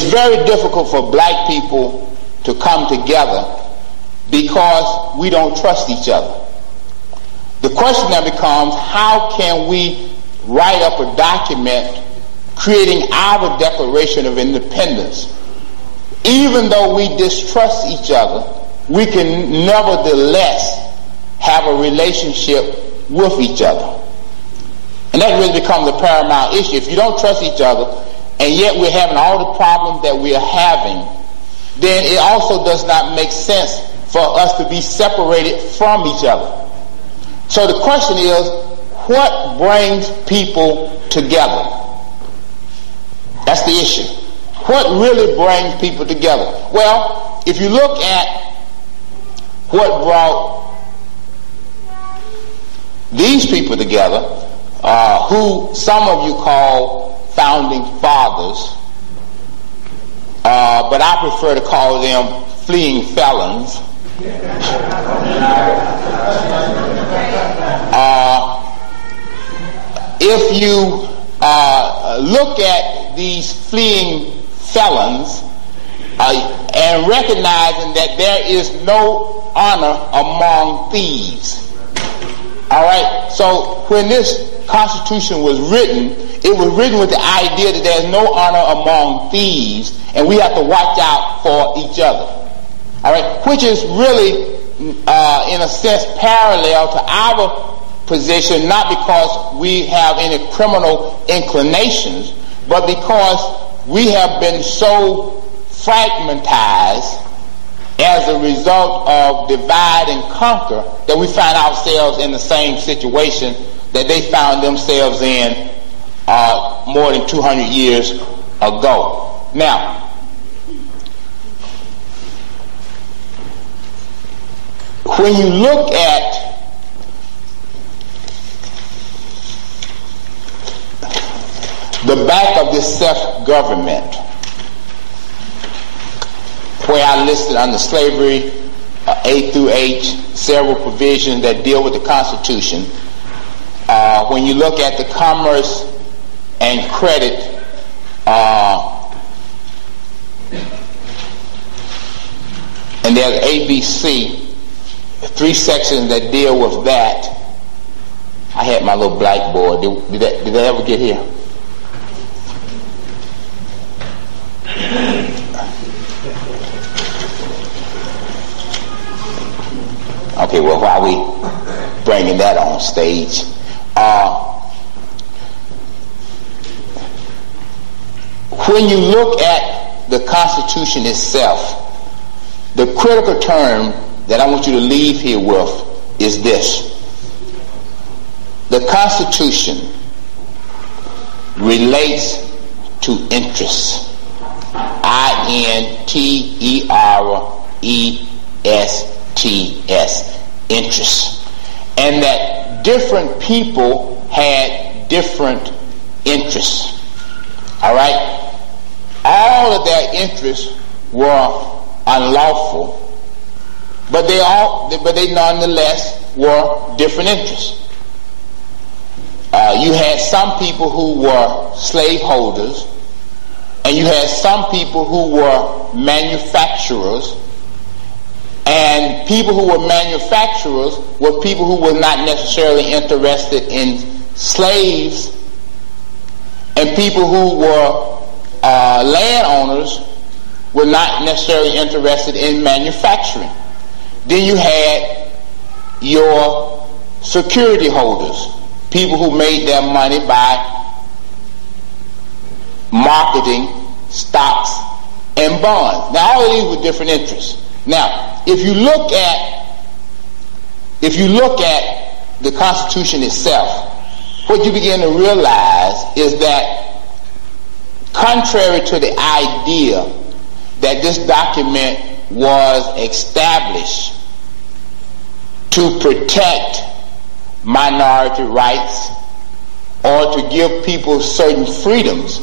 it's very difficult for black people to come together because we don't trust each other. The question now becomes, how can we write up a document creating our Declaration of Independence? Even though we distrust each other, we can nevertheless have a relationship with each other. And that really becomes a paramount issue. If you don't trust each other, and yet we're having all the problems that we're having, then it also does not make sense for us to be separated from each other. So the question is, what brings people together? That's the issue. What really brings people together? Well, if you look at what brought these people together, who some of you call founding fathers, but I prefer to call them fleeing felons. If you look at these fleeing felons and recognizing that there is no honor among thieves. All right, so when this Constitution was written, it was written with the idea that there's no honor among thieves, and we have to watch out for each other. All right, which is really, in a sense, parallel to our position, not because we have any criminal inclinations, but because we have been so fragmentized as a result of divide and conquer that we find ourselves in the same situation that they found themselves in more than 200 years ago. Now, when you look at the back of this self-government, where I listed under slavery, A through H, several provisions that deal with the Constitution. When you look at the commerce and credit, and there's ABC, 3 sections that deal with that. I had my little blackboard. Did that ever get here? Okay, well, while we bringing that on stage, when you look at the Constitution itself, the critical term that I want you to leave here with is this. The Constitution relates to interests. I-N-T-E-R-E-S-T-S. Interests. And that different people had different interests. All right? All of their interests were unlawful, but they nonetheless were different interests. You had some people who were slaveholders, and you had some people who were manufacturers, and people who were manufacturers were people who were not necessarily interested in slaves, and people who were landowners were not necessarily interested in manufacturing. Then you had your security holders, people who made their money by marketing stocks and bonds. Now, all of these were different interests. Now, if you look at the Constitution itself, what you begin to realize is that contrary to the idea that this document was established to protect minority rights or to give people certain freedoms,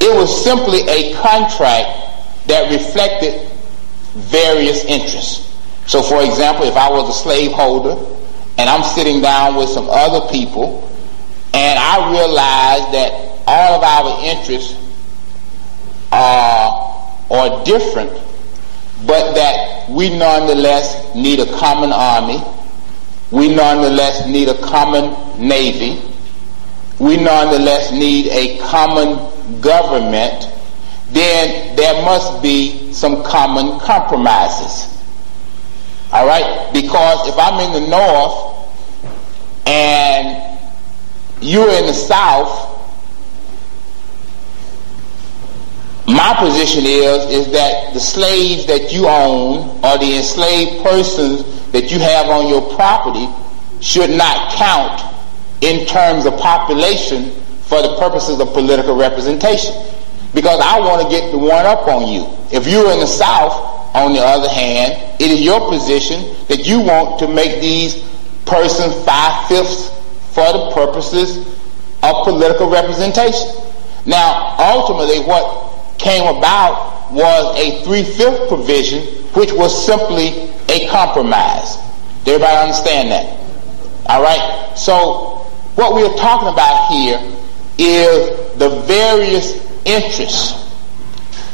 it was simply a contract that reflected various interests. So, for example, if I was a slaveholder and I'm sitting down with some other people and I realize that all of our interests are or different, but that we nonetheless need a common army, we nonetheless need a common navy, we nonetheless need a common government, then there must be some common compromises. All right? Because if I'm in the north and you're in the south, my position is that the slaves that you own or the enslaved persons that you have on your property should not count in terms of population for the purposes of political representation. Because I want to get the one up on you. If you're in the south, on the other hand, it is your position that you want to make these persons 5/5 for the purposes of political representation. Now, ultimately, what came about was a 3/5 provision, which was simply a compromise. Does everybody understand that? All right? So, what we are talking about here is the various interests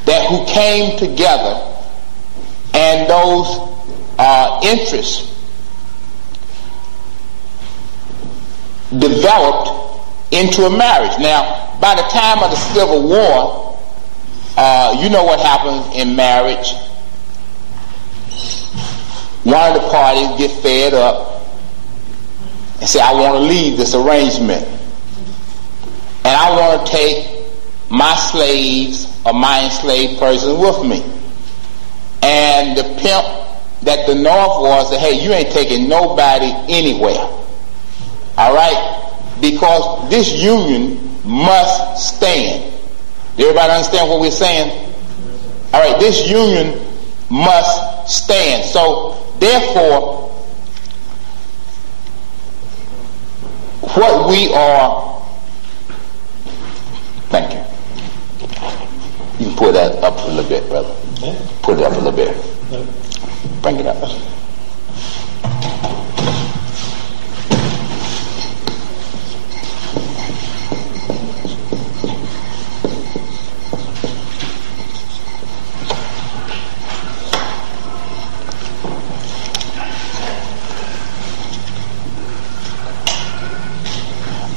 that who came together, and those interests developed into a marriage. Now, by the time of the Civil War, you know what happens in marriage. One of the parties get fed up and say, I want to leave this arrangement, and I want to take my slaves or my enslaved person with me. And the pimp that the North was said, hey, you ain't taking nobody anywhere. All right? Because this union must stand. Everybody understand what we're saying? All right, this union must stand. So, therefore, what we are... Thank you. You can pull that up a little bit, brother. Put it up a little bit. Bring it up.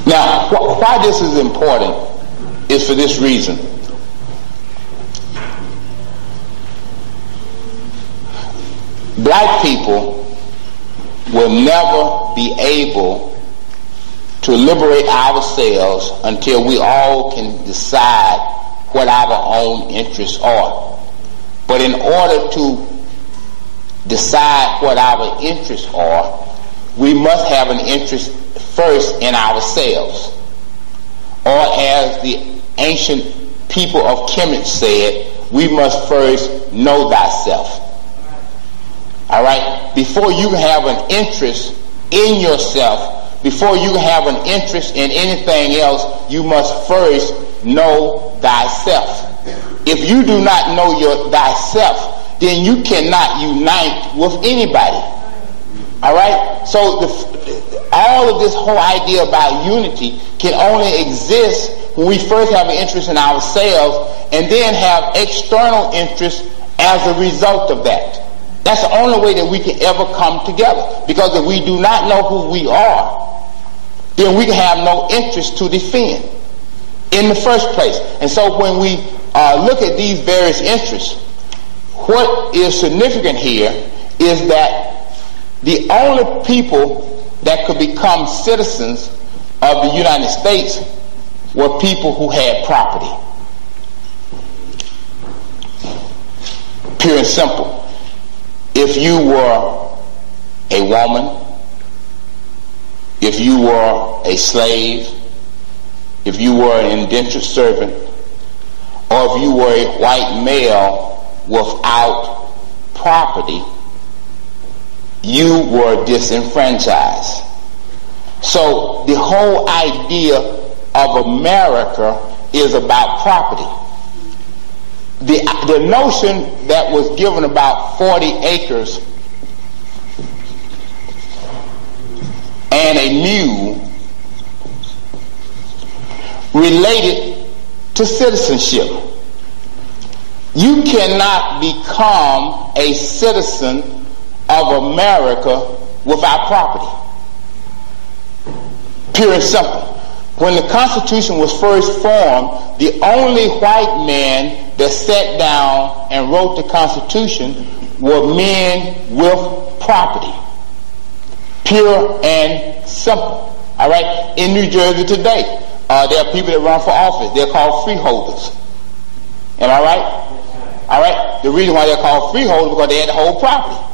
Now, why this is important is for this reason. Black people will never be able to liberate ourselves until we all can decide what our own interests are. But in order to decide what our interests are, we must have an interest first in ourselves. Or as the ancient people of Kemet said, we must first know thyself. All right? Before you can have an interest in yourself, before you can have an interest in anything else, you must first know thyself. If you do not know thyself, then you cannot unite with anybody. All right? So all of this whole idea about unity can only exist when we first have an interest in ourselves and then have external interests as a result of that. That's the only way that we can ever come together. Because if we do not know who we are, then we can have no interest to defend in the first place. And so when we look at these various interests, what is significant here is that the only people that could become citizens of the United States were people who had property. Pure and simple. If you were a woman, if you were a slave, if you were an indentured servant, or if you were a white male without property, you were disenfranchised. So the whole idea of America is about property. The notion that was given about 40 acres and a mule related to citizenship. You cannot become a citizen of America without property. Pure and simple. When the Constitution was first formed, the only white men that sat down and wrote the Constitution were men with property. Pure and simple. All right? In New Jersey today, there are people that run for office. They're called freeholders. Am I right? All right? The reason why they're called freeholders is because they had to hold property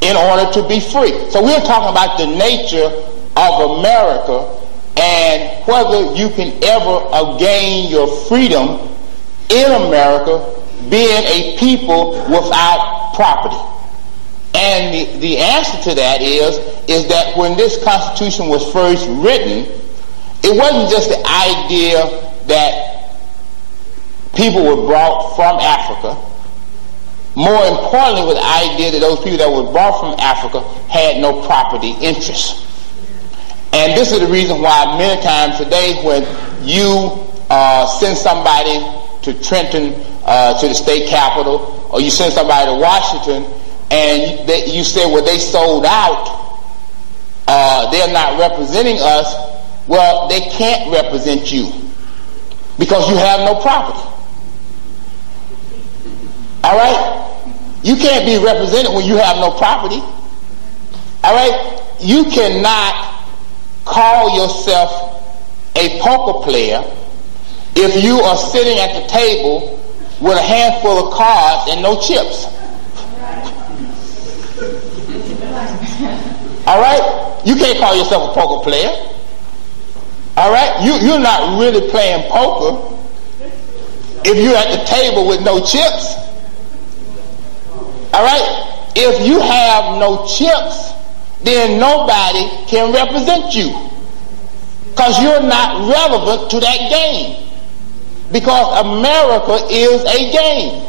in order to be free. So we're talking about the nature of America and whether you can ever gain your freedom in America being a people without property. And the answer to that is that when this Constitution was first written, it wasn't just the idea that people were brought from Africa. More importantly, was the idea that those people that were brought from Africa had no property interest. And this is the reason why many times today when you send somebody to Trenton, to the state capitol, or you send somebody to Washington, and you say, well, they sold out, they're not representing us. Well, they can't represent you because you have no property. All right? You can't be represented when you have no property. All right? You cannot call yourself a poker player if you are sitting at the table with a handful of cards and no chips. All right? You can't call yourself a poker player. All right? You're not really playing poker if you're at the table with no chips. All right? If you have no chips, then nobody can represent you because you're not relevant to that game, because America is a game.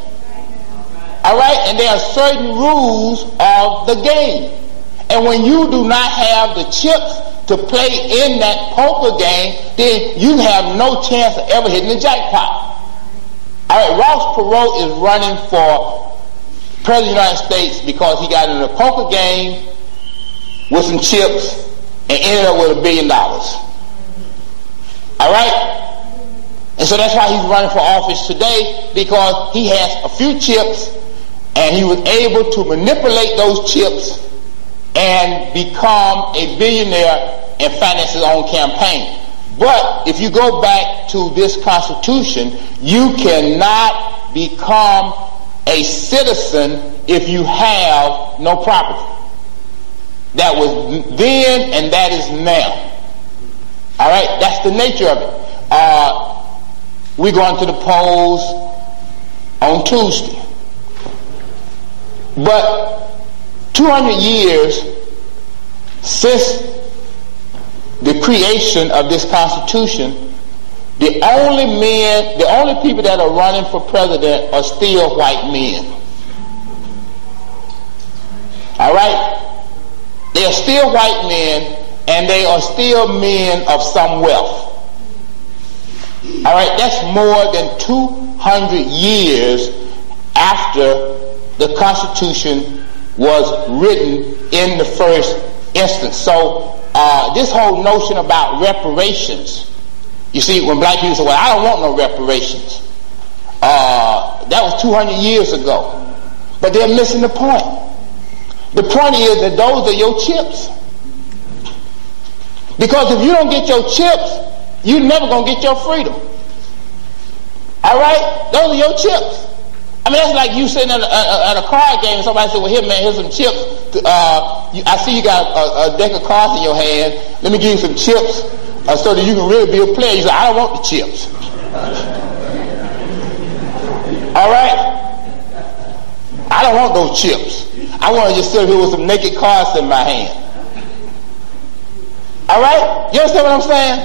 All right? And there are certain rules of the game. And when you do not have the chips to play in that poker game, then you have no chance of ever hitting the jackpot. All right, Ross Perot is running for President of the United States because he got in a poker game with some chips and ended up with $1 billion. All right? And so that's why he's running for office today, because he has a few chips and he was able to manipulate those chips and become a billionaire and finance his own campaign. But if you go back to this Constitution, you cannot become a citizen if you have no property. That was then and that is now. All right? That's the nature of it. We're going to the polls on Tuesday. But 200 years since the creation of this Constitution, the only people that are running for president are still white men. All right? They are still white men, and they are still men of some wealth. All right? That's more than 200 years after the Constitution was written in the first instance. So this whole notion about reparations, you see, when black people say, well, I don't want no reparations, that was 200 years ago. But they're missing the point. The point is that those are your chips. Because if you don't get your chips, you're never going to get your freedom. All right? Those are your chips. I mean, that's like you sitting at a card game and somebody said, well, here, man, here's some chips. I see you got a deck of cards in your hand. Let me give you some chips so that you can really be a player. You say, I don't want the chips. All right? I don't want those chips. I want to just sit here with some naked cards in my hand. All right? You understand what I'm saying?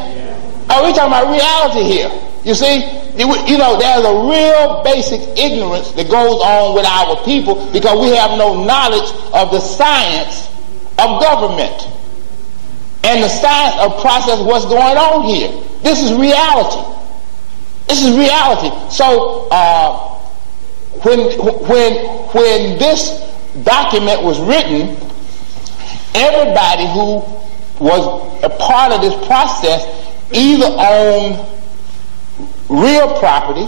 Oh, we're talking about reality here. You see? You know, there's a real basic ignorance that goes on with our people because we have no knowledge of the science of government and the science of process of what's going on here. This is reality. This is reality. So when this document was written, everybody who was a part of this process either owned real property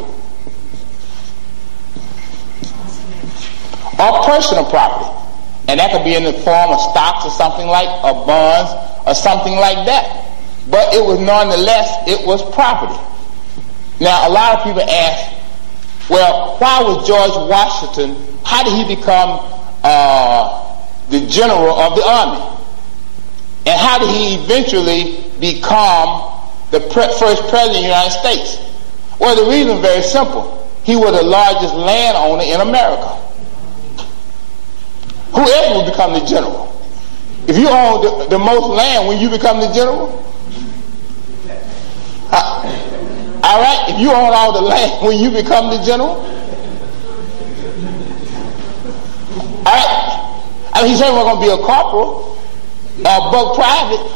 or personal property. And that could be in the form of stocks or something like, or bonds or something like that. But it was nonetheless, it was property. Now, a lot of people ask, well, why was George Washington, how did he become the general of the army? And how did he eventually become the first president of the United States? Well, the reason is very simple. He was the largest landowner in America. Who else will become the general? If you own the most land, when you become the general? All right? If you own all the land, when you become the general? All right? I mean, he certainly wasn't going to be a corporal or a buck private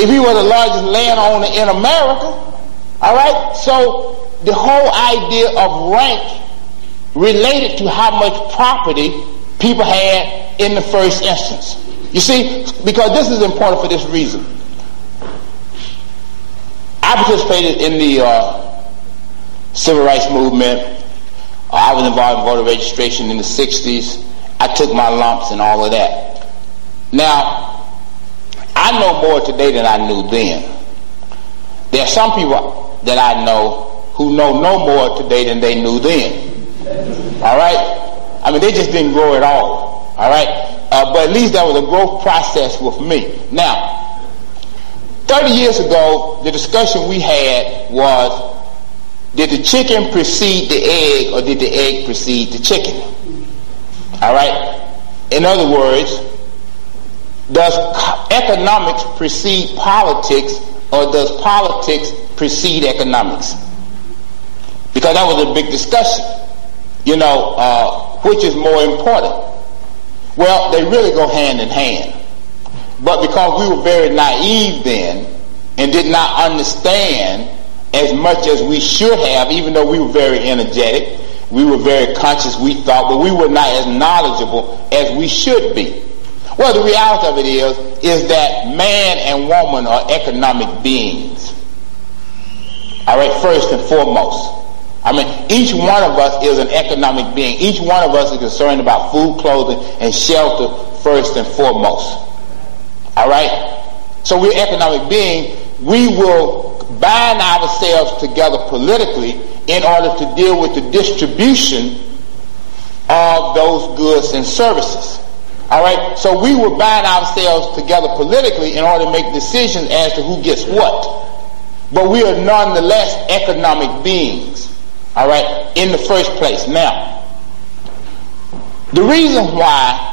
if he was the largest landowner in America. All right? So the whole idea of rank related to how much property people had in the first instance. You see, because this is important for this reason. I participated in the civil rights movement. I was involved in voter registration in the 60s. I took my lumps and all of that. Now, I know more today than I knew then. There are some people that I know who know no more today than they knew then. All right? I mean, they just didn't grow at all. All right? But at least that was a growth process with me. Now, 30 years ago, the discussion we had was, did the chicken precede the egg or did the egg precede the chicken? All right? In other words, does economics precede politics or does politics precede economics? Because that was a big discussion. You know, which is more important? Well, they really go hand in hand. But because we were very naive then and did not understand as much as we should have, even though we were very energetic, we were very conscious, we thought, but we were not as knowledgeable as we should be. Well, the reality of it is that man and woman are economic beings. All right, first and foremost. I mean, each one of us is an economic being. Each one of us is concerned about food, clothing, and shelter first and foremost. All right? So we're economic beings. We will bind ourselves together politically in order to deal with the distribution of those goods and services. All right? So we will bind ourselves together politically in order to make decisions as to who gets what. But we are nonetheless economic beings. All right, in the first place. Now, the reason why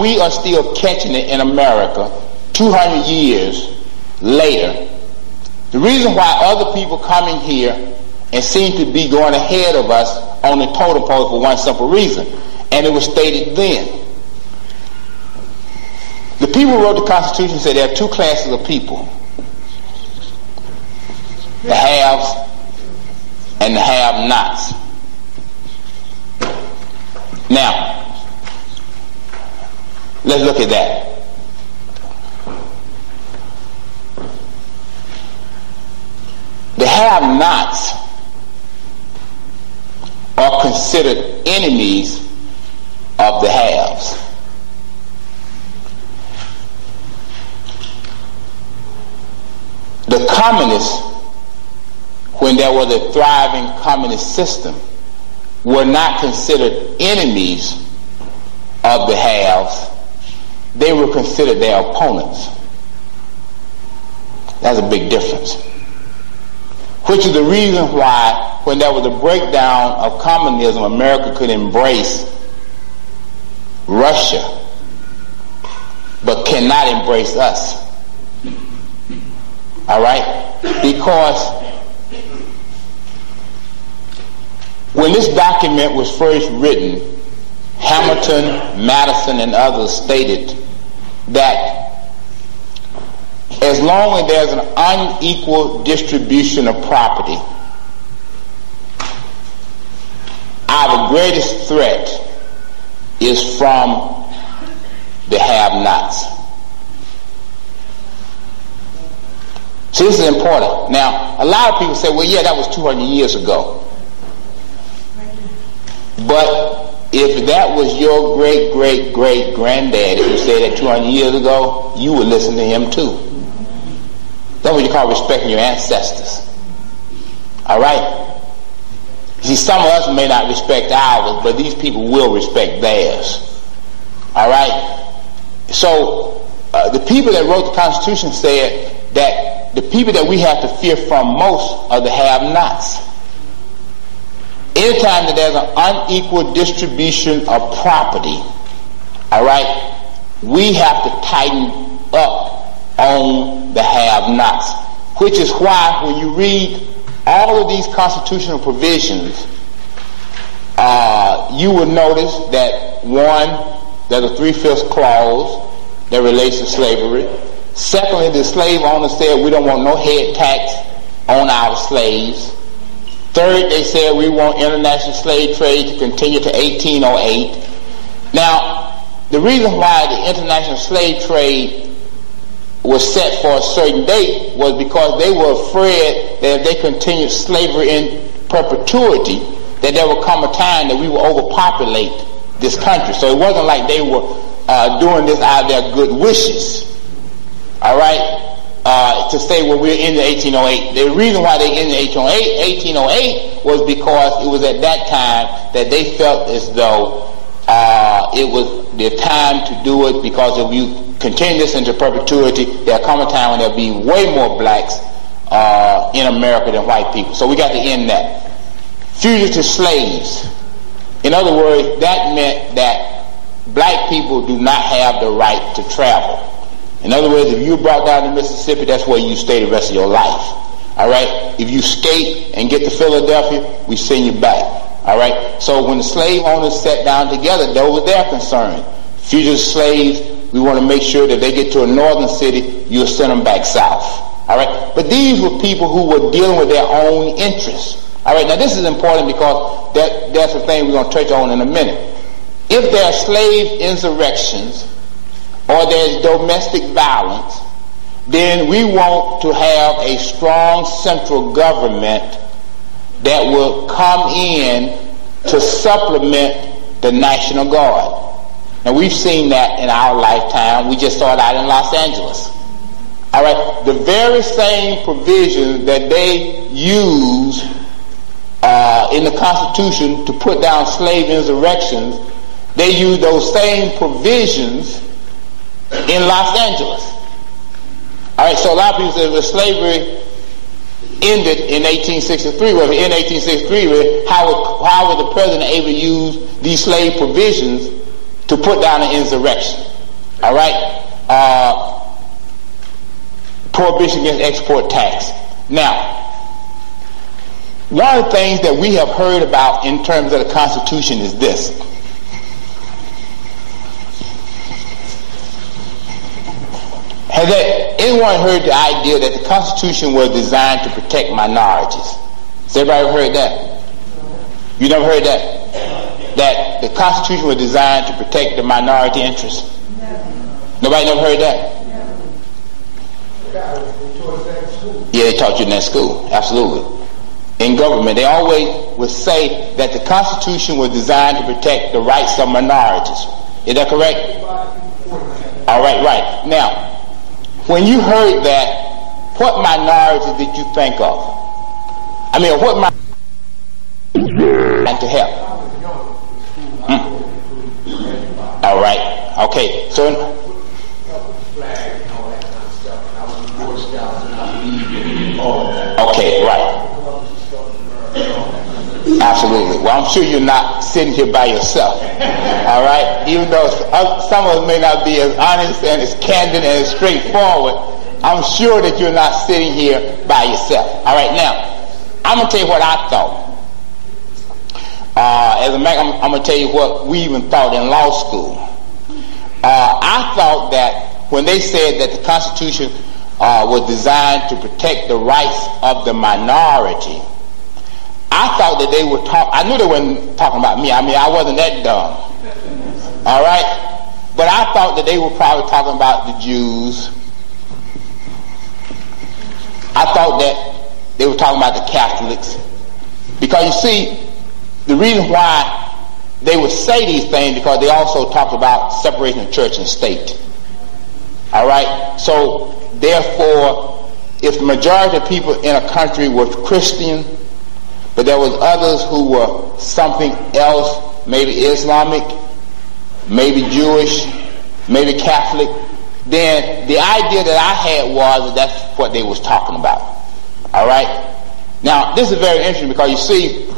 we are still catching it in America 200 years later, the reason why other people coming here and seem to be going ahead of us on the totem pole for one simple reason, and it was stated then. The people who wrote the Constitution said there are two classes of people. The haves and the have-nots. Now, let's look at that. The have-nots are considered enemies of the haves. The communists, when there was a thriving communist system, were not considered enemies of the haves. They were considered their opponents. That's a big difference. Which is the reason why, when there was a breakdown of communism, America could embrace Russia, but cannot embrace us. All right? Because when this document was first written, Hamilton, Madison, and others stated that as long as there's an unequal distribution of property, our greatest threat is from the have-nots. So this is important. Now, a lot of people say, well, yeah, that was 200 years ago. But if that was your great-great-great-granddaddy who said that 200 years ago, you would listen to him too. That's what you call respecting your ancestors. All right? See, some of us may not respect ours, but these people will respect theirs. All right? So the people that wrote the Constitution said that the people that we have to fear from most are the have-nots. Anytime that there's an unequal distribution of property, all right, we have to tighten up on the have-nots, which is why when you read all of these constitutional provisions, you will notice that one, there's a 3/5 clause that relates to slavery. Secondly, the slave owner said we don't want no head tax on our slaves. Third, they said we want international slave trade to continue to 1808. Now, the reason why the international slave trade was set for a certain date was because they were afraid that if they continued slavery in perpetuity, that there would come a time that we would overpopulate this country. So it wasn't like they were doing this out of their good wishes. All right? To say, well, we're in the 1808. The reason why they in the 1808 was because it was at that time that they felt as though it was the time to do it, because if you continue this into perpetuity, there'll come a time when there'll be way more blacks in America than white people. So we got to end that. Fugitive slaves. In other words, that meant that black people do not have the right to travel. In other words, if you brought down to Mississippi, that's where you stay the rest of your life. All right? If you escape and get to Philadelphia, we send you back. All right? So when the slave owners sat down together, that was their concern. Fugitive slaves, we want to make sure that they get to a northern city, you'll send them back south. All right? But these were people who were dealing with their own interests. All right? Now this is important because that's the thing we're going to touch on in a minute. If there are slave insurrections, or there's domestic violence, then we want to have a strong central government that will come in to supplement the National Guard. Now we've seen that in our lifetime. We just saw it out in Los Angeles. All right, the very same provisions that they use in the Constitution to put down slave insurrections, they use those same provisions in Los Angeles. All right, so a lot of people say, well, slavery ended in 1863. Well, in 1863, how was the president able to use these slave provisions to put down an insurrection? All right, prohibition against export tax. Now, one of the things that we have heard about in terms of the Constitution is this. Has anyone heard the idea that the Constitution was designed to protect minorities? Has everybody ever heard that? You never heard that? That the Constitution was designed to protect the minority interests? Nobody never heard that? Yeah, they taught you in that school. Absolutely. In government, they always would say that the Constitution was designed to protect the rights of minorities. Is that correct? All right, right. Now, when you heard that, what minorities did you think of? I mean, what minorities to help? All right. Okay. So. Okay. Right. Absolutely. Well, I'm sure you're not sitting here by yourself. All right? Even though some of us may not be as honest and as candid and as straightforward, I'm sure that you're not sitting here by yourself. All right? Now, I'm going to tell you what I thought as a matter, I'm going to tell you what we even thought in law school. I thought that when they said that the Constitution was designed to protect the rights of the minority, I thought that they were I knew they weren't talking about me. I mean, I wasn't that dumb. All right? But I thought that they were probably talking about the Jews. I thought that they were talking about the Catholics. Because you see, the reason why they would say these things, because they also talked about separation of church and state. All right? So, therefore, if the majority of people in a country were Christian, but there was others who were something else, maybe Islamic, maybe Jewish, maybe Catholic, then the idea that I had was that that's what they was talking about. All right? Now, this is very interesting because you see,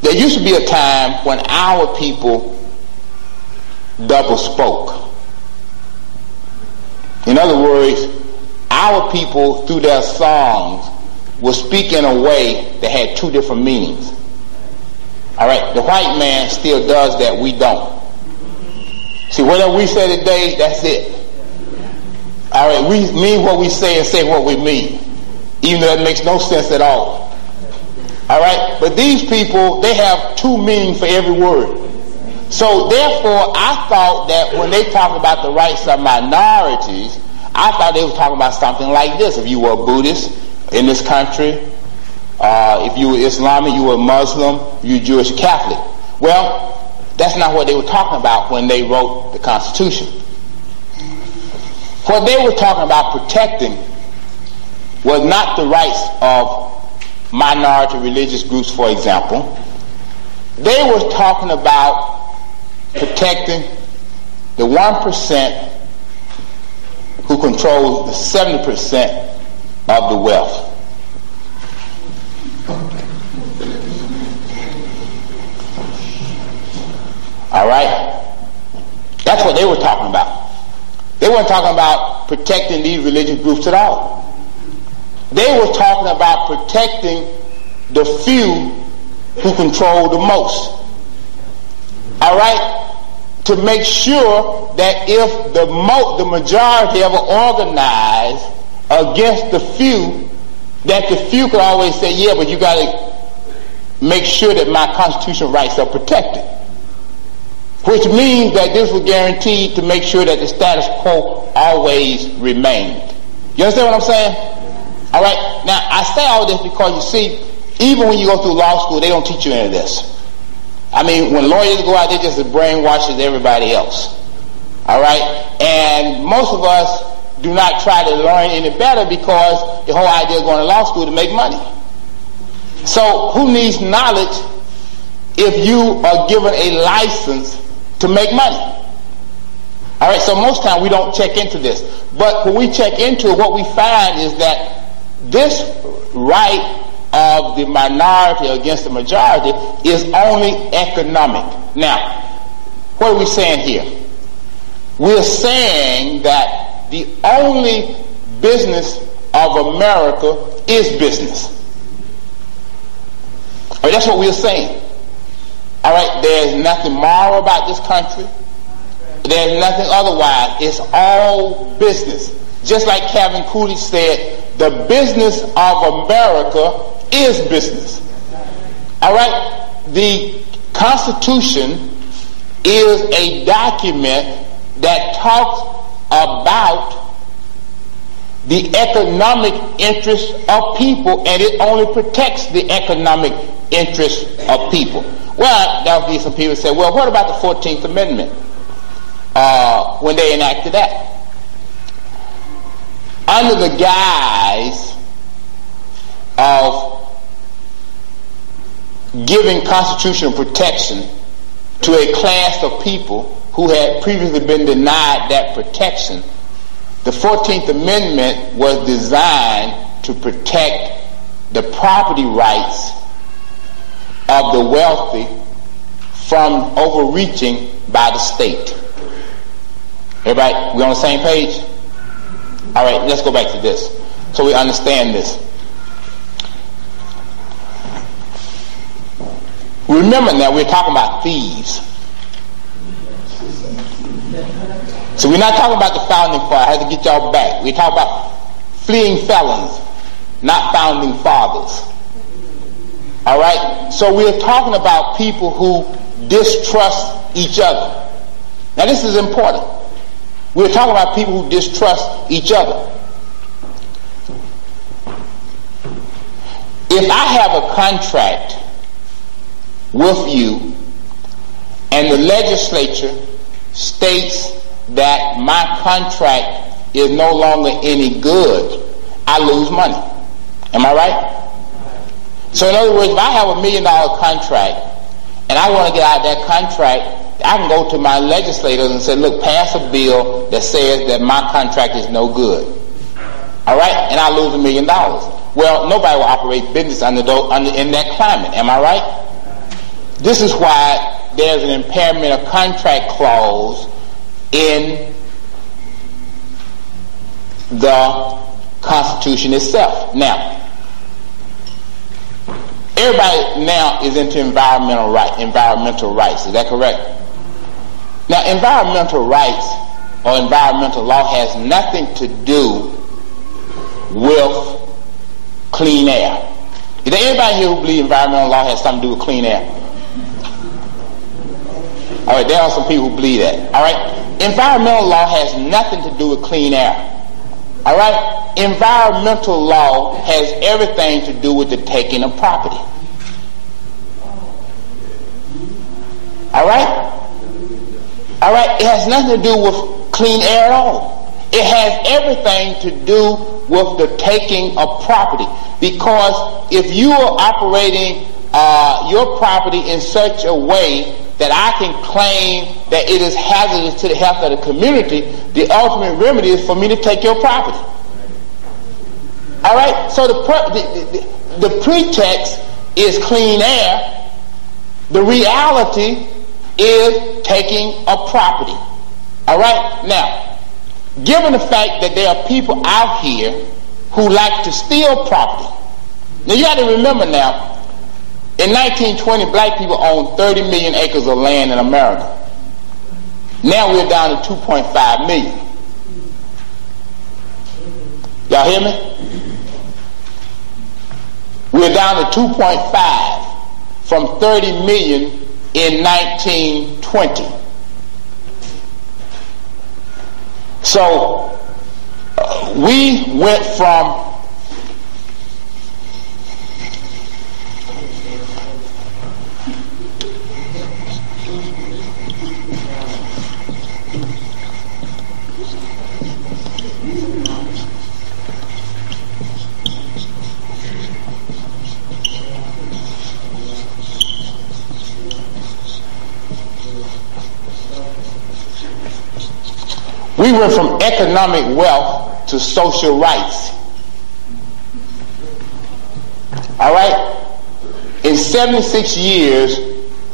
there used to be a time when our people double spoke. In other words, our people, through their songs, will speak in a way that had two different meanings. All right, the white man still does that, we don't. See, whatever we say today, that's it. All right, we mean what we say and say what we mean, even though it makes no sense at all. All right, but these people, they have two meanings for every word. So therefore, I thought that when they talk about the rights of minorities, I thought they were talking about something like this. If you were a Buddhist in this country, if you were Islamic, you were Muslim, you were Jewish, Catholic. Well, that's not what they were talking about when they wrote the Constitution. What they were talking about protecting was not the rights of minority religious groups, for example. They were talking about protecting the 1% who controls the 70% of the wealth. All right? That's what they were talking about. They weren't talking about protecting these religious groups at all. They were talking about protecting the few who control the most. All right? To make sure that if the majority ever organize against the few, that the few could always say, yeah, but you got to make sure that my constitutional rights are protected. Which means that this was guaranteed to make sure that the status quo always remained. You understand what I'm saying? All right. Now, I say all this because you see, even when you go through law school, they don't teach you any of this. I mean, when lawyers go out, they just brainwash as everybody else. All right? And most of us do not try to learn any better because the whole idea of going to law school is to make money. So who needs knowledge if you are given a license to make money? All right, so most times we don't check into this. But when we check into it, what we find is that this right of the minority against the majority is only economic. Now, what are we saying here? We're saying that the only business of America is business. All right, that's what we're saying. All right, there's nothing moral about this country. There's nothing otherwise. It's all business. Just like Calvin Coolidge said, the business of America is business. All right? The Constitution is a document that talks about the economic interests of people, and it only protects the economic interests of people. Well, there'll be some people who say, well, what about the 14th Amendment when they enacted that? Under the guise of giving constitutional protection to a class of people who had previously been denied that protection, the 14th Amendment was designed to protect the property rights of the wealthy from overreaching by the state. Everybody, we on the same page? All right, let's go back to this so we understand this. Remember now, we're talking about thieves. So we're not talking about the founding fathers. I had to get y'all back. We're talking about fleeing felons, not founding fathers. All right? So we're talking about people who distrust each other. Now this is important. We're talking about people who distrust each other. If I have a contract with you and the legislature states that my contract is no longer any good, I lose money. Am I right? So in other words, if I have $1 million contract and I want to get out of that contract, I can go to my legislators and say, look, pass a bill that says that my contract is no good. All right? And I lose $1 million. Well, nobody will operate business in that climate. Am I right? This is why there's an impairment of contract clause in the Constitution itself. Now, everybody now is into environmental rights. Is that correct? Now, environmental rights or environmental law has nothing to do with clean air. Is there anybody here who believes environmental law has something to do with clean air? All right, there are some people who believe that. All right, environmental law has nothing to do with clean air. All right, environmental law has everything to do with the taking of property. All right? All right, it has nothing to do with clean air at all. It has everything to do with the taking of property. Because if you are operating your property in such a way that I can claim that it is hazardous to the health of the community, the ultimate remedy is for me to take your property. All right? So the pretext is clean air. The reality is taking a property. All right? Now, given the fact that there are people out here who like to steal property. Now, you got to remember now, in 1920, black people owned 30 million acres of land in America. Now we're down to 2.5 million. Y'all hear me? We're down to 2.5 from 30 million in 1920. So we went from economic wealth to social rights. All right? In 76 years,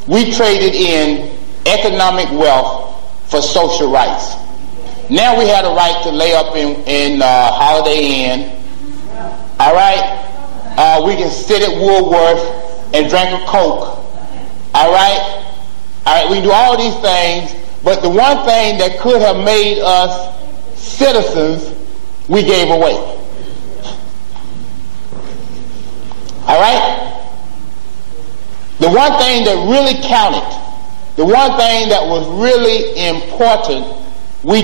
we traded in economic wealth for social rights. Now we had a right to lay up in Holiday Inn. All right? We can sit at Woolworth and drink a Coke. All right? All right, we can do all these things, but the one thing that could have made us citizens, we gave away. All right? The one thing that really counted, the one thing that was really important, we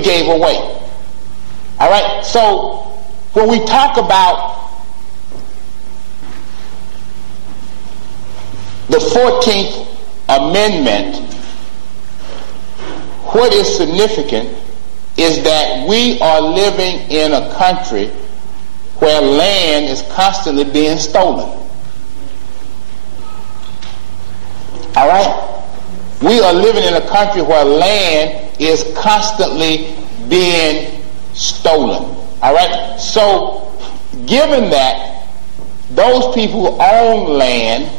gave away. All right? So when we talk about the 14th Amendment, what is significant is that we are living in a country where land is constantly being stolen. All right? We are living in a country where land is constantly being stolen. All right? So, given that those people who own land,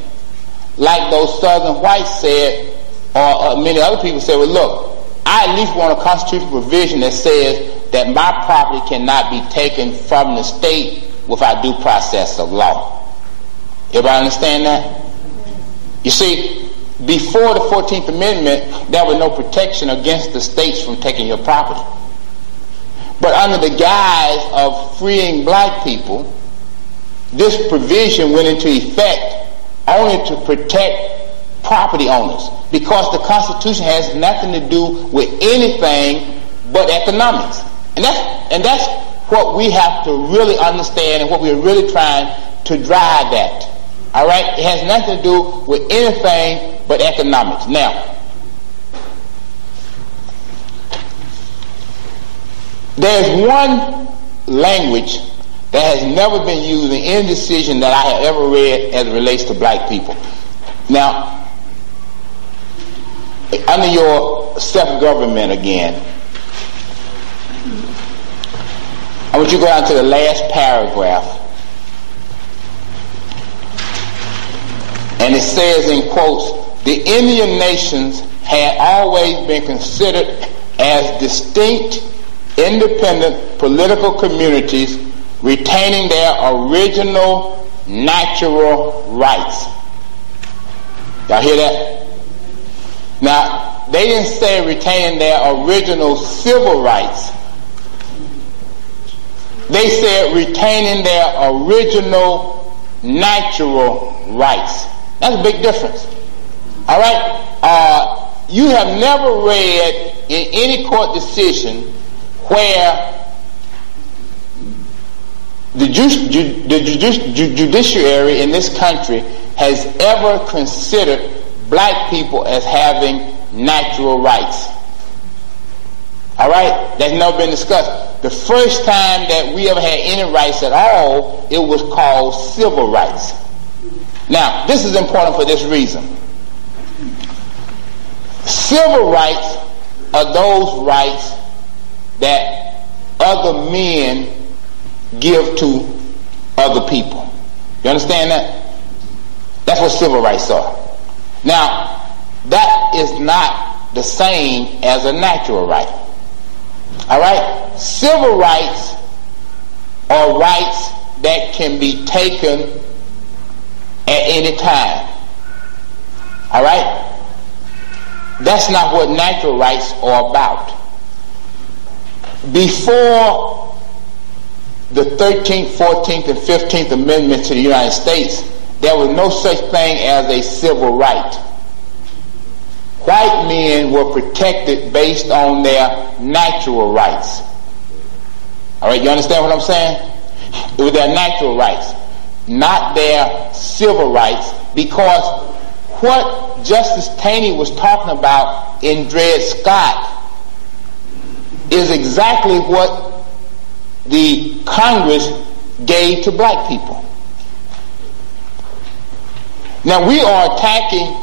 like those Southern whites said, or many other people said, well, look, I at least want a constitutional provision that says that my property cannot be taken from the state without due process of law. Everybody understand that? You see, before the 14th Amendment, there was no protection against the states from taking your property. But under the guise of freeing black people, this provision went into effect only to protect property owners, because the Constitution has nothing to do with anything but economics. And that's what we have to really understand, and what we're really trying to drive at. All right? It has nothing to do with anything but economics. Now, there's one language that has never been used in any decision that I have ever read as it relates to black people. Now, under your self-government again, I want you to go down to the last paragraph. And it says in quotes, the Indian nations had always been considered as distinct, independent political communities retaining their original natural rights. Y'all hear that? Now, they didn't say retaining their original civil rights. They said retaining their original natural rights. That's a big difference. All right? You have never read in any court decision where the judiciary in this country has ever considered black people as having natural rights. All right? That's never been discussed. The first time that we ever had any rights at all, it was called civil rights. Now, this is important for this reason. Civil rights are those rights that other men give to other people. You understand that? That's what civil rights are. Now, that is not the same as a natural right. All right? Civil rights are rights that can be taken at any time. All right? That's not what natural rights are about. Before the 13th, 14th, and 15th Amendments to the United States, there was no such thing as a civil right. White men were protected based on their natural rights. All right, you understand what I'm saying? It was their natural rights, not their civil rights, because what Justice Taney was talking about in Dred Scott is exactly what the Congress gave to black people. Now, we are attacking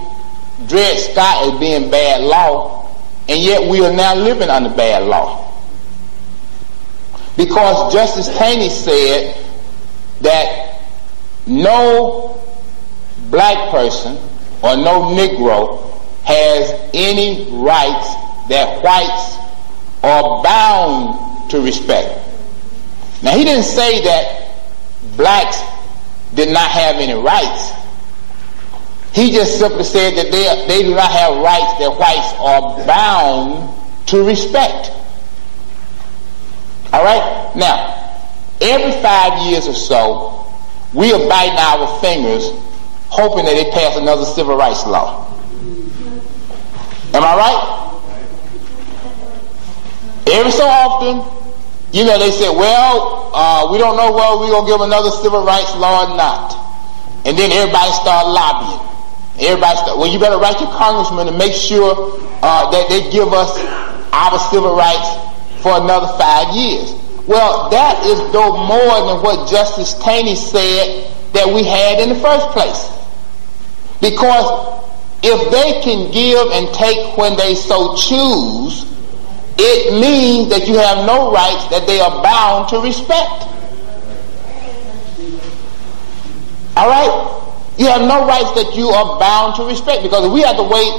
Dred Scott as being bad law, and yet we are now living under bad law. Because Justice Taney said that no black person or no Negro has any rights that whites are bound to respect. Now, he didn't say that blacks did not have any rights. He just simply said that they do not have rights that whites are bound to respect. All right? Now, every 5 years or so, we are biting our fingers hoping that they pass another civil rights law. Am I right? Every so often, you know, they say, well, we don't know whether we're going to give another civil rights law or not. And then everybody start lobbying. Well, you better write your congressman to make sure that they give us our civil rights for another 5 years. Well, that is no more than what Justice Taney said that we had in the first place. Because if they can give and take when they so choose, it means that you have no rights that they are bound to respect. All right? You have no rights that you are bound to respect, because if we have to wait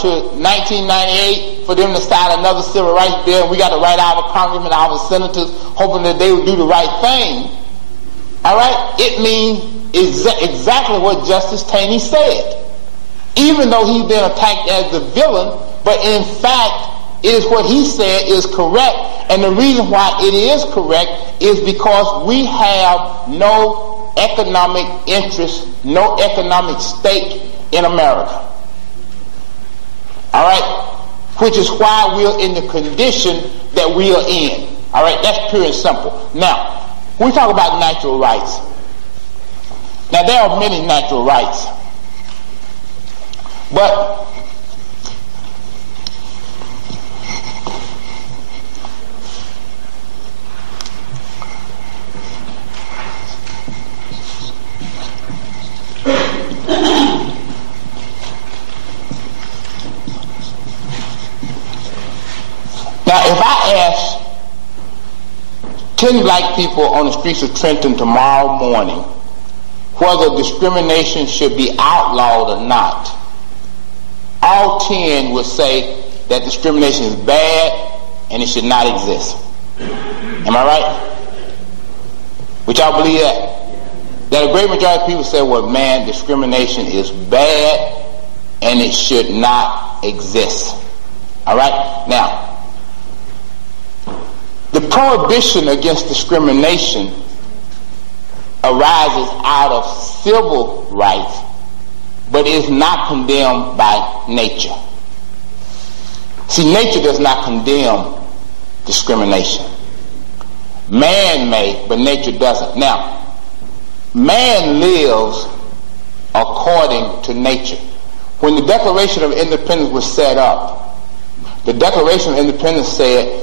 to 1998 for them to sign another civil rights bill, and we got to write our congressmen, our senators, hoping that they will do the right thing, all right, it means exactly what Justice Taney said. even though he's been attacked as the villain, but in fact, it is what he said is correct. And the reason why it is correct is because we have no economic interest, no economic stake in America. All right? Which is why we're in the condition that we are in. All right? That's pure and simple. Now, when we talk about natural rights, now there are many natural rights. But now, if I ask 10 black people on the streets of Trenton tomorrow morning whether discrimination should be outlawed or not, all 10 would say that discrimination is bad and it should not exist. Am I right? Would y'all believe that? That a great majority of people say, well, man, discrimination is bad and it should not exist. All right? Now, the prohibition against discrimination arises out of civil rights, but is not condemned by nature. See, nature does not condemn discrimination. Man may, but nature doesn't. Now, man lives according to nature. When the Declaration of Independence was set up, the Declaration of Independence said,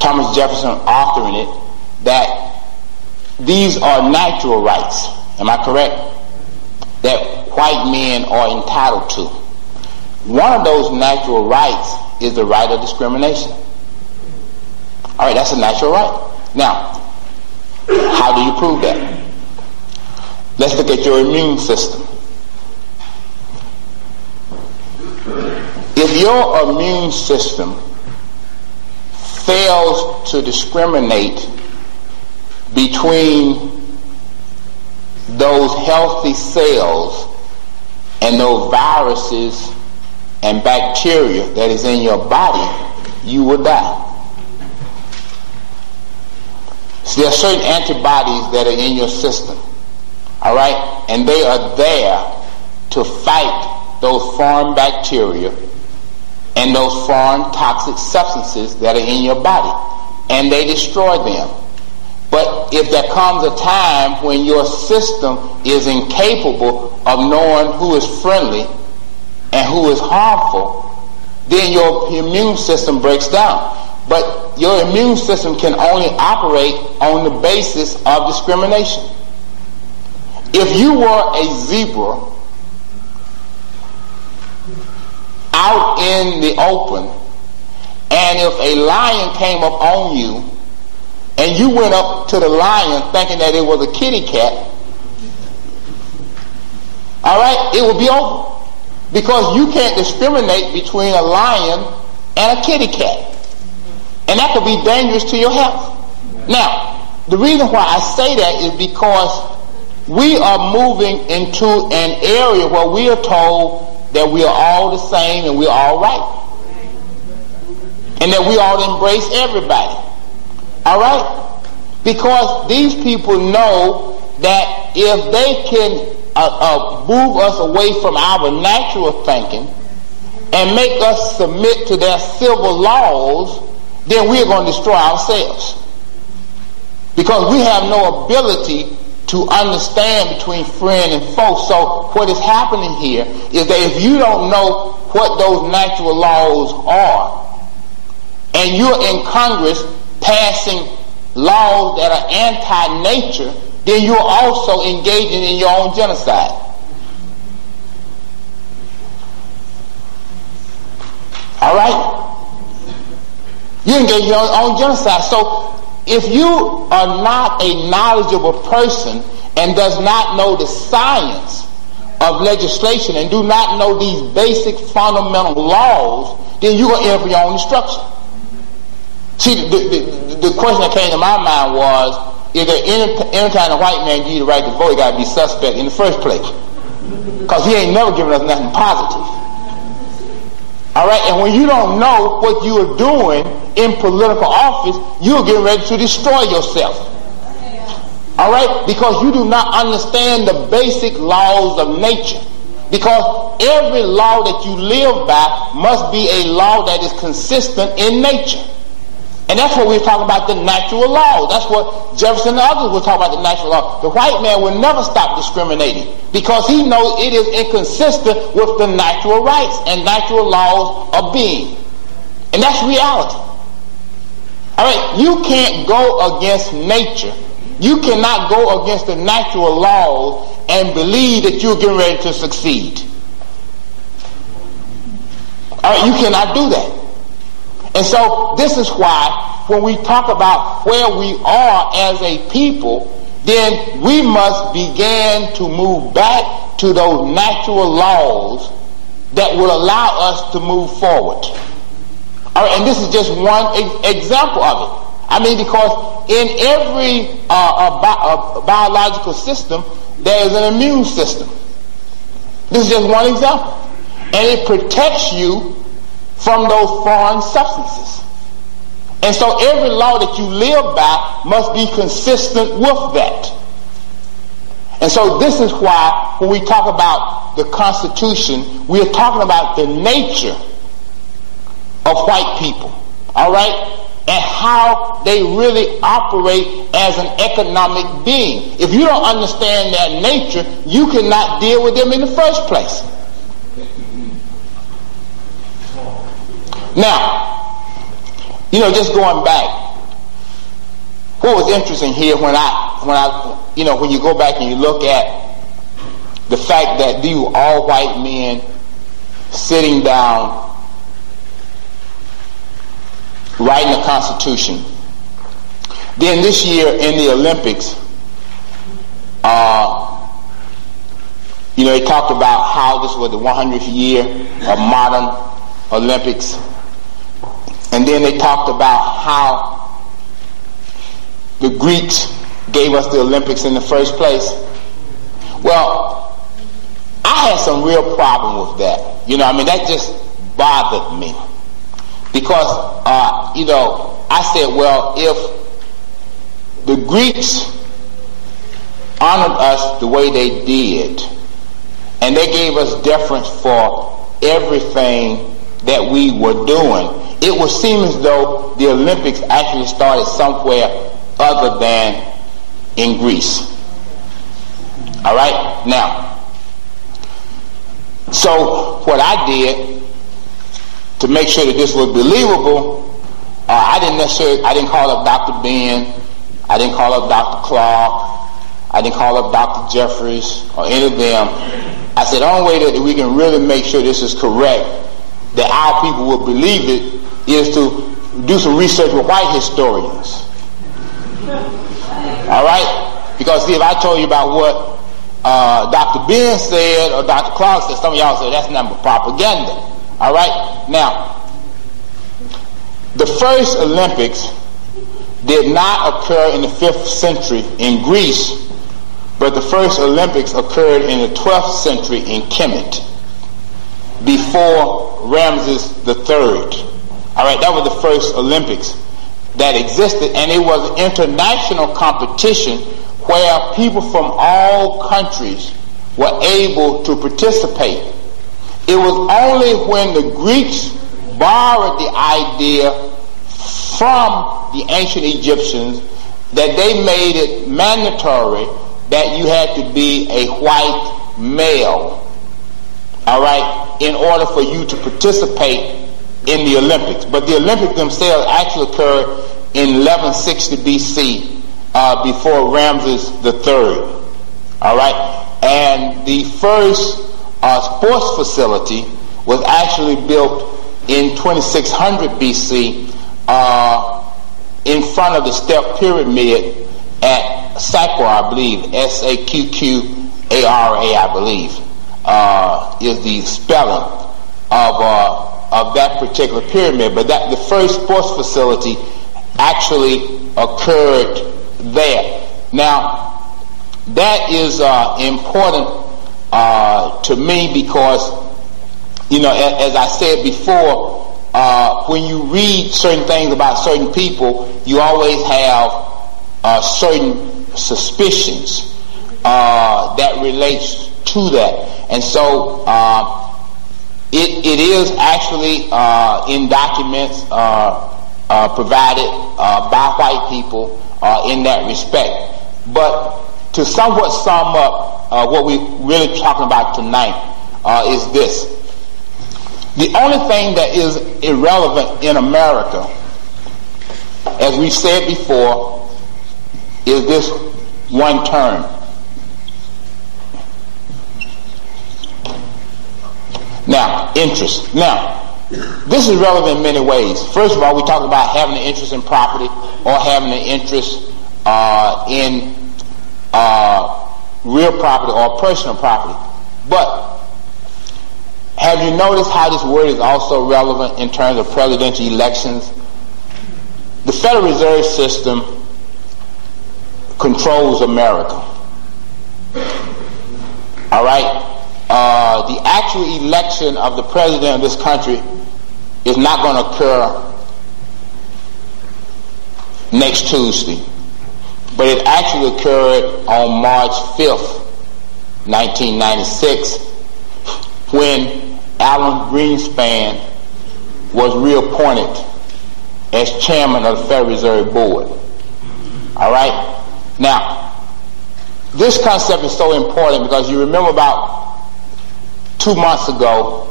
Thomas Jefferson authoring it, that these are natural rights. Am I correct? That white men are entitled to. One of those natural rights is the right of discrimination. All right, that's a natural right. Now, how do you prove that? Let's look at your immune system. If your immune system fails to discriminate between those healthy cells and those viruses and bacteria that is in your body, you will die. So there are certain antibodies that are in your system, all right? And they are there to fight those foreign bacteria and those foreign toxic substances that are in your body, and they destroy them. But if there comes a time when your system is incapable of knowing who is friendly and who is harmful, then your immune system breaks down. But your immune system can only operate on the basis of discrimination. If you were a zebra out in the open, and if a lion came up on you, and you went up to the lion thinking that it was a kitty cat, all right, it would be over. Because you can't discriminate between a lion and a kitty cat. And that could be dangerous to your health. Now, the reason why I say that is because we are moving into an area where we are told that we are all the same and we're all right. And that we ought to embrace everybody. All right? Because these people know that if they can move us away from our natural thinking and make us submit to their civil laws, then we're going to destroy ourselves. Because we have no ability to understand between friend and foe. So what is happening here is that if you don't know what those natural laws are, and you're in Congress passing laws that are anti-nature, then you're also engaging in your own genocide. All right? You engage in your own genocide. So if you are not a knowledgeable person and does not know the science of legislation and do not know these basic fundamental laws, then you're going to end up your own destruction. See, the question that came to my mind was, if there any time a white man gives you the right to vote, he got to be suspect in the first place. Because he ain't never given us nothing positive. All right, and when you don't know what you are doing in political office, you're getting ready to destroy yourself. All right, because you do not understand the basic laws of nature. Because every law that you live by must be a law that is consistent in nature. And that's what we're talking about, the natural laws. That's what Jefferson and others were talking about, the natural law. The white man will never stop discriminating because he knows it is inconsistent with the natural rights and natural laws of being. And that's reality. All right, you can't go against nature. You cannot go against the natural laws and believe that you're getting ready to succeed. All right, you cannot do that. And so this is why when we talk about where we are as a people, then we must begin to move back to those natural laws that will allow us to move forward. All right, and this is just one example of it. I mean, because in every biological system, there is an immune system. This is just one example. And it protects you from those foreign substances. And so every law that you live by must be consistent with that. And so this is why when we talk about the Constitution, we are talking about the nature of white people. All right? And how they really operate as an economic being. If you don't understand their nature, you cannot deal with them in the first place. Now, just going back, what was interesting here when you go back and you look at the fact that these were all white men sitting down writing the Constitution. Then this year in the Olympics, they talked about how this was the 100th year of modern Olympics. And then they talked about how the Greeks gave us the Olympics in the first place. Well, I had some real problem with that. That just bothered me. Because, I said, well, if the Greeks honored us the way they did, and they gave us deference for everything that we were doing, it would seem as though the Olympics actually started somewhere other than in Greece. All right? Now, so what I did to make sure that this was believable, I didn't call up Dr. Ben, I didn't call up Dr. Clark, I didn't call up Dr. Jeffries or any of them. I said, the only way that we can really make sure this is correct, that our people will believe it, is to do some research with white historians. All right? Because see, if I told you about what Dr. Ben said or Dr. Clark said, some of y'all say that's nothing but propaganda. All right? Now, the first Olympics did not occur in the 5th century in Greece, but the first Olympics occurred in the 12th century in Kemet, before Ramses III. All right, that was the first Olympics that existed, and it was an international competition where people from all countries were able to participate. It was only when the Greeks borrowed the idea from the ancient Egyptians that they made it mandatory that you had to be a white male, all right, in order for you to participate in the Olympics. But the Olympics themselves actually occurred in 1160 BC before Ramses III, all right? And the first sports facility was actually built in 2600 BC in front of the Step Pyramid at Saqqara, I believe, S-A-Q-Q-A-R-A, I believe, is the spelling of that particular pyramid. But the first sports facility actually occurred there. Now, that is important to me, because, you know, as I said before, when you read certain things about certain people, you always have certain suspicions that relates to that. And so it is actually in documents provided by white people in that respect. But to somewhat sum up what we're really talking about tonight is this. The only thing that is irrelevant in America, as we said before, is this one term. Now, interest. Now, this is relevant in many ways. First of all, we talk about having an interest in property or having an interest in real property or personal property. But have you noticed how this word is also relevant in terms of presidential elections? The Federal Reserve System controls America. All right? The actual election of the president of this country is not going to occur next Tuesday, but it actually occurred on March 5th, 1996, when Alan Greenspan was reappointed as chairman of the Federal Reserve Board. All right? Now, this concept is so important because you remember about 2 months ago,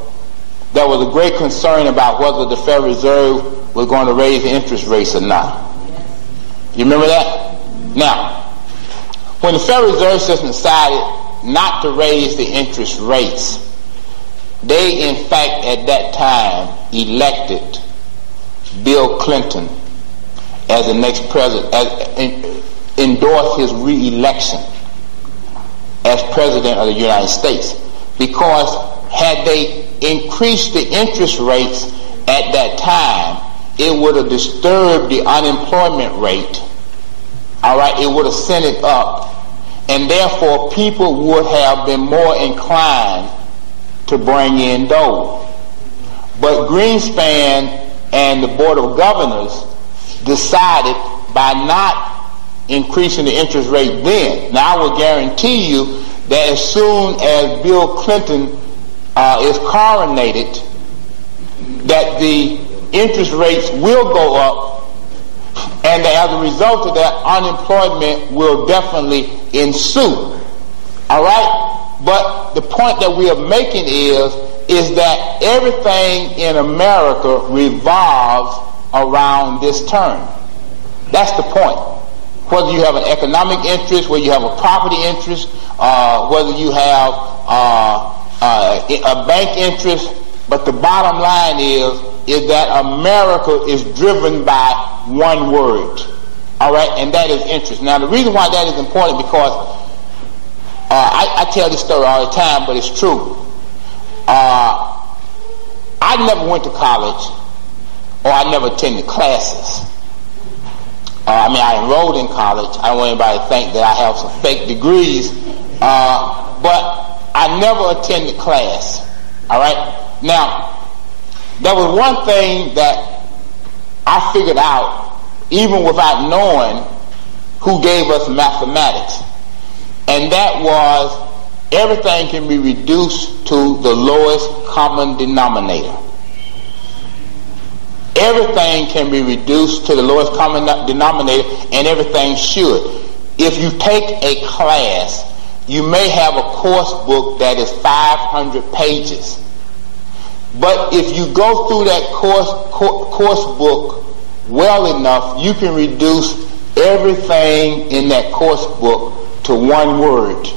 there was a great concern about whether the Federal Reserve was going to raise the interest rates or not. You remember that? Now, when the Federal Reserve System decided not to raise the interest rates, they, in fact, at that time, elected Bill Clinton as the next president, endorsed his re-election as president of the United States. Because had they increased the interest rates at that time, it would have disturbed the unemployment rate. All right, it would have sent it up, and therefore people would have been more inclined to bring in dough. But Greenspan and the Board of Governors decided by not increasing the interest rate then. Now I will guarantee you that as soon as Bill Clinton is coronated, that the interest rates will go up, and as a result of that, unemployment will definitely ensue. All right? But the point that we are making is that everything in America revolves around this term. That's the point. Whether you have an economic interest, whether you have a property interest, whether you have a bank interest, but the bottom line is that America is driven by one word, all right, and that is interest. Now, the reason why that is important because I tell this story all the time, but it's true. I never went to college, or I never attended classes. I enrolled in college. I don't want anybody to think that I have some fake degrees, but I never attended class. All right? Now, there was one thing that I figured out, even without knowing who gave us mathematics, and that was everything can be reduced to the lowest common denominator. Everything can be reduced to the lowest common denominator, and everything should. If you take a class, you may have a course book that is 500 pages. But if you go through that course book well enough, you can reduce everything in that course book to one word.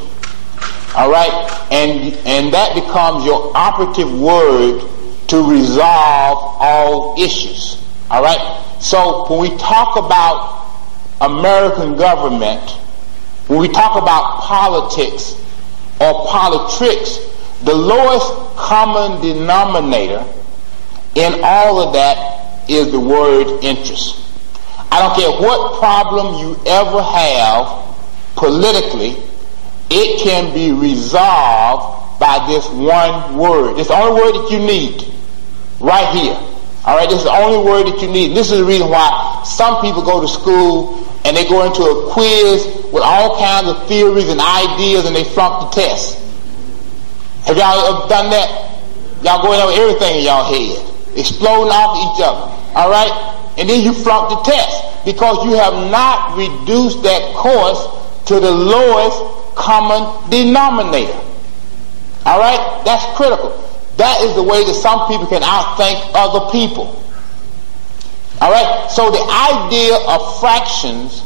All right? And that becomes your operative word to resolve all issues. All right? So when we talk about American government, when we talk about politics or politricks, the lowest common denominator in all of that is the word interest. I don't care what problem you ever have politically, it can be resolved by this one word. It's the only word that you need right here. All right, this is the only word that you need. And this is the reason why some people go to school and they go into a quiz with all kinds of theories and ideas and they flunk the test. Have y'all ever done that? Y'all going over everything in y'all head, exploding off each other. All right? And then you flunk the test because you have not reduced that course to the lowest common denominator. All right? That's critical. That is the way that some people can outthink other people. All right? So the idea of fractions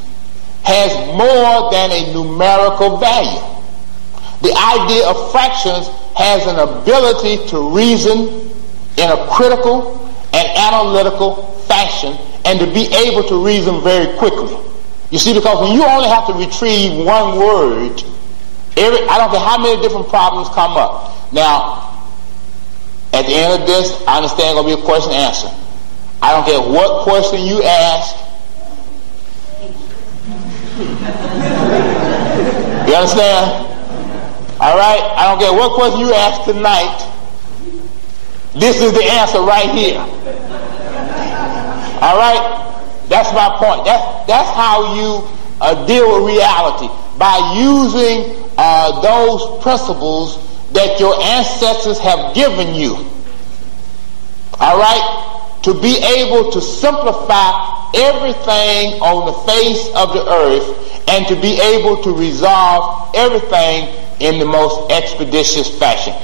has more than a numerical value. The idea of fractions has an ability to reason in a critical and analytical fashion and to be able to reason very quickly. You see, because when you only have to retrieve one word, I don't care how many different problems come up. Now, at the end of this, I understand it's going to be a question and answer. I don't care what question you ask. You understand? All right? I don't care what question you ask tonight. This is the answer right here. All right? That's my point. That's how you deal with reality. By using those principles that your ancestors have given you. All right? To be able to simplify everything on the face of the earth and to be able to resolve everything in the most expeditious fashion.